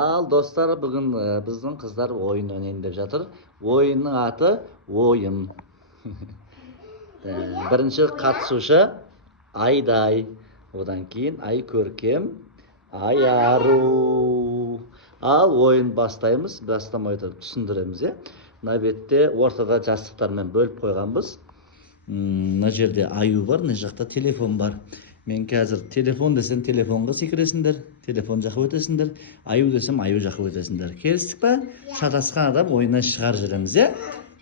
Al dostlar, bugün bizning qizlar o'yin o'ynaydi deb жатыр. O'yinning ati o'yin. Birinchi qatnashuvchi Ayday, odan keyin Ayko'rkim, Ayaru. Al o'yin boshlaymiz. Boshlamay turib tushuntiramiz ya. Mына betте o'rtada jastiqlarмен bo'lib qo'yganmiz. Mына жерде Ayu бар, мына жақта telefon бар. Men қазір telefon desem telefonga секіресіңдер, telefon жаққа өтесіңдер, аю desem аю жаққа өтесіңдер. Келістік па? Шатасқан адам ойыннан шығарып жібереміз, иә?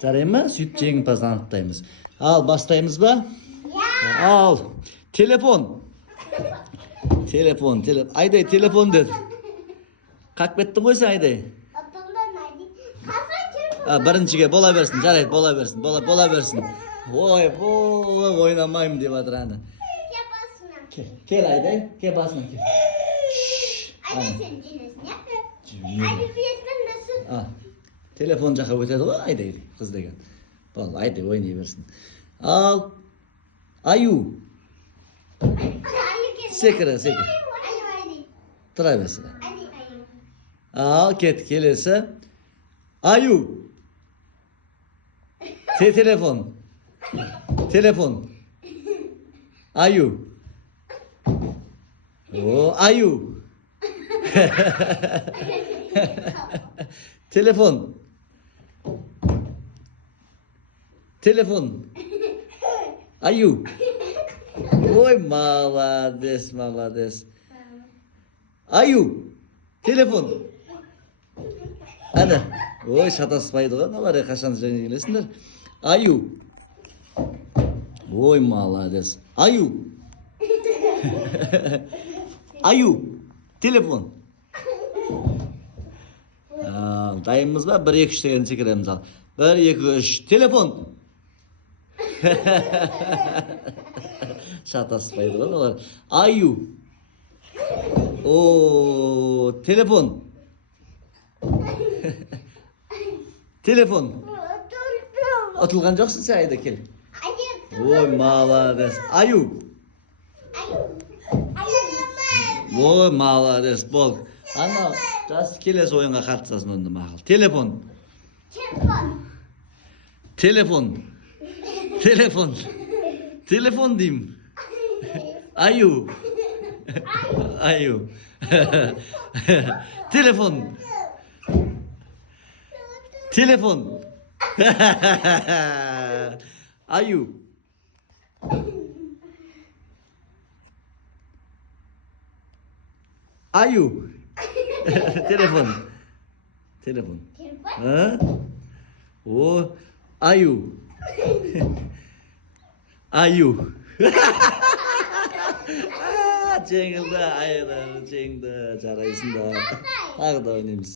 Жарай ма? Сөйтіп жеңімпазды анықтаймыз. Ал, бастаймыз ба? Ал, телефон. Телефон. Айдай, телефон деді. Қақ беттің ғой сен, Айдай? Біріншіге бола берсін, жарайды, бола берсін, бола берсін. Ой, ойнамаймын деп жатыр ана. Gel Ayday, gel basma gel. Ayday sen cinesin ya. Ayday fiyatlar nasıl? Telefon жаққа өтеді ғой Ayday қыз деген. Бол, Ayday ойнай берсін. Ал, Аю. Секір. Тұра берсін. Ал, келесі. Аю. Телефон. Аю. O Ayu. Telefon. Ayu. Oy, malades. Ayu. Telefon. Ana. Oy, шатаспайды ғой, мыналар қашан жаңа келесіңдер. Ayu. Oy, malades. Ayu. Ayu, telefon. Dayımız var, 1-2-3 degeni sekiremiz al. 1-2-3, telefon. Şataspaydı lan olar. Ayu. O, telefon. Telefon. Atılgan joksın sen Ayda kel. Oy, malades. Ayu. Oy, malades, bol. Ana, жас келесі ойынға қатысасың онда мақұл. Телефон деймін. Аю. Телефон. Аю. Ayu. Telefon. Ha? O Ayu. Жеңілді, айыдан жеңді, жарайсың да. Тағы да ойнаймыз.